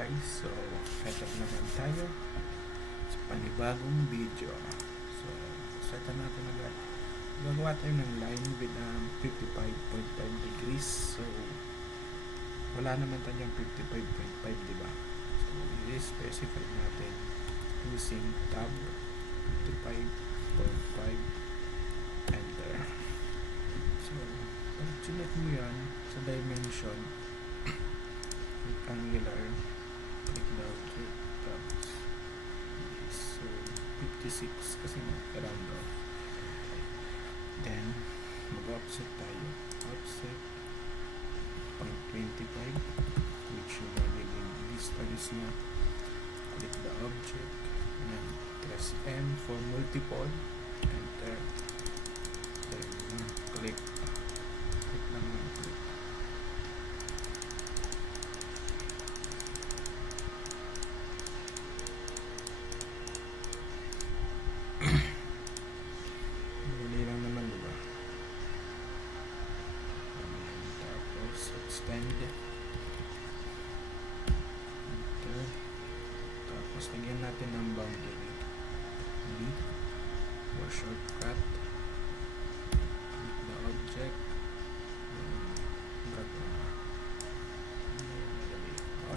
guys, so eto naman tayo sa panibagong video. So set natin agad. Gagawa tayo ng line with 55.5 degrees. So wala naman tayong 55.5, diba? So i-specify natin using tab 55.5, enter. So pag select mo yan sa dimension rectangular, click the object, tapos so 56 kasi round off, then mag-offset tayo, offset 0.25 which yung magiging distance niya. Click the object and press M for multiple, enter, then click lang ng click. Dali lang naman, diba? Tapos extend, enter, tapos lagyan natin ng boundary B for shortcut, click the object, then madali,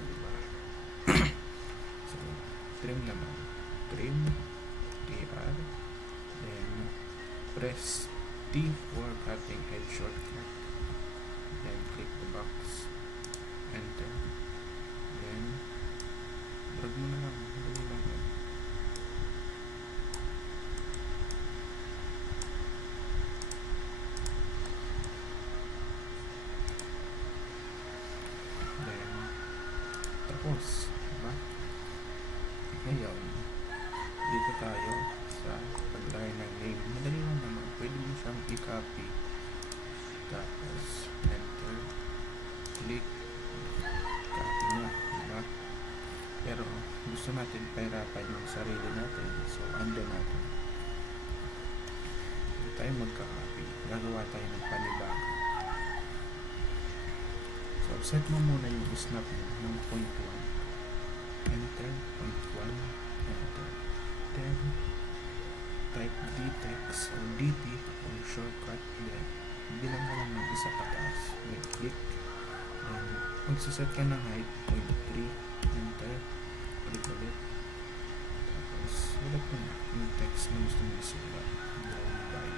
diba? So trim naman, trim, TR, then press T for cutting edge shortcut, then click the box, enter, then drag mo na lang, dali lang yan. Then tapos, diba? Ngayon dito tayo sa paglagay ng name. Madali lang naman, pwede mo siyang i-copy, tapos enter, click, copy mo, diba? Pero gusto natin pahirapan yung sarili natin, so undo natin. Hindi tayo magka-copy, gagawa tayo ng panibago. So set mo muna yung snap mo ng 0.1, enter, 0.1, enter, then type dtext or dt or shortcut, then bilang ka lang ng isa pataas, then click, then magsaset ka ng height 0.3, enter, click ulit, tapos sulat mo na yung text na gusto mo isulat, down by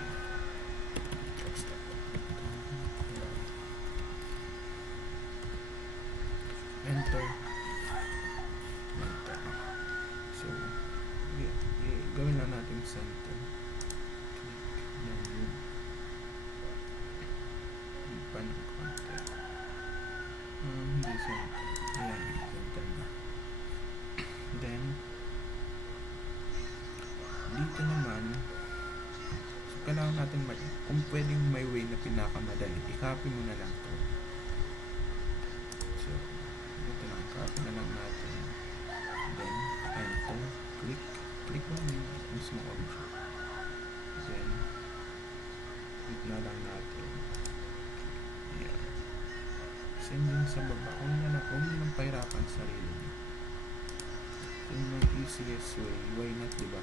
text up, enter, enter. So gawin lang natin center, click, then move pa ng konti, hindi center, ayan, center na. Then dito naman, so kailangan natin kung pwedeng may way na pinakamadali, i-copy mo na lang to. So dito lang, copy na lang natin, then enter, click mo yung mismo object, then click na lang natin, ayan, send din sa baba. Huwag nyo nang pahirapan sarili nyo, yung may easiest way, why not, diba?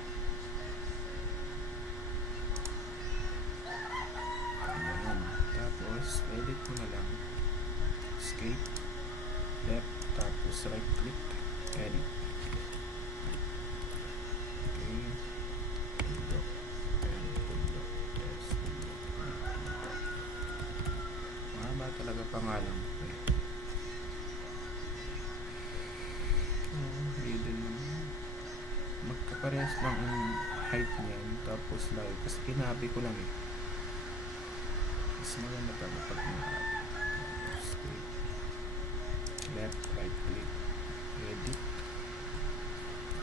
Ayan, tapos edit mo na lang, escape, left, tapos right click, edit. Okay, pundok, test, mahaba talaga pangalan ko eh. Hidden naman, magkaparehas lang ang height niyan, tapos like, kasi kinabi ko lang eh, mas maganda talaga pag kinabi. Straight, left, right click, edit,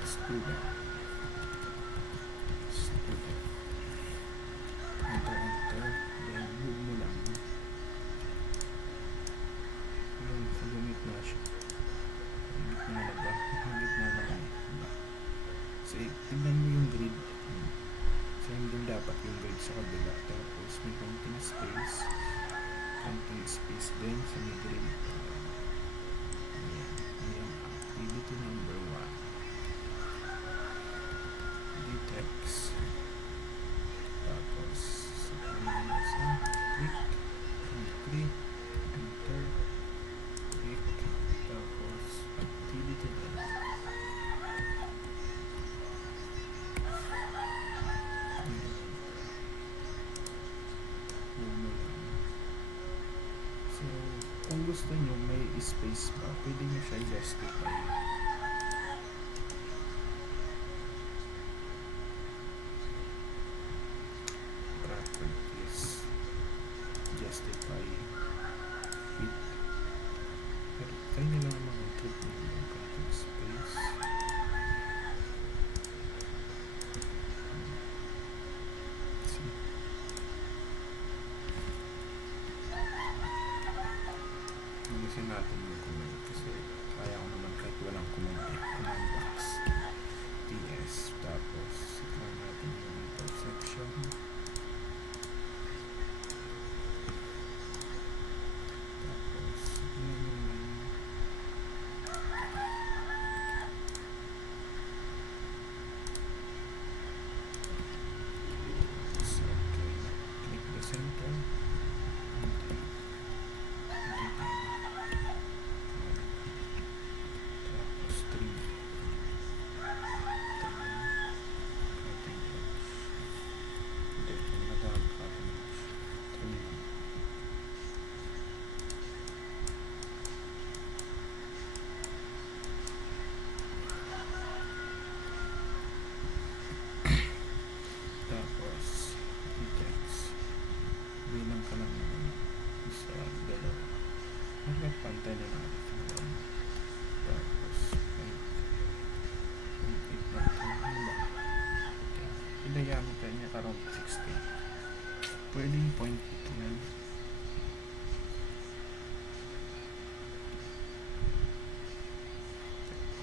student, enter, then move mo lang yung gumit na siya, gumit na ba? Gumit na naman, diba? So tignan mo yung grid, same din dapat yung grid sa kabila, tapos may konting space din sa may grid. Ayan, justify. Properties. Justify. Fit. Pero try nyo lang naman ang trip nyo yung content space. See. Alisin natin yung comment kasi kaya ko naman kahit walang comment eh. Command box. TS. Tapos siglan natin yung intersection. Tapos yun yung so, okay. Click the center. Okay. Tapos trim. Cutting edge. Hindi, nag-cutting edge. Trim lang. Tapos details. Bilang ka lang ng isa, dalawa. Pantay na natin. Tapos 0.8 natin. Ano ba? Yung diameter niya around 16. Pwede yung 0.9.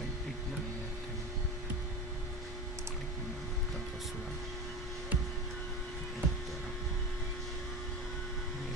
0.8 na natin. Click na. Tapos 1. Enter. Okay.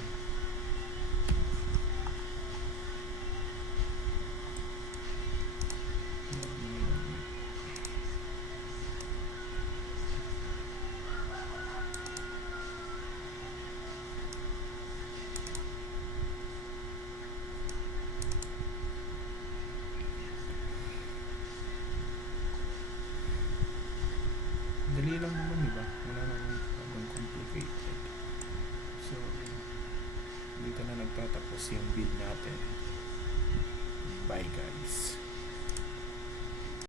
Dali lang naman, diba? Wala namang complicated. So, dito na nagtatapos yung vid natin. Bye guys.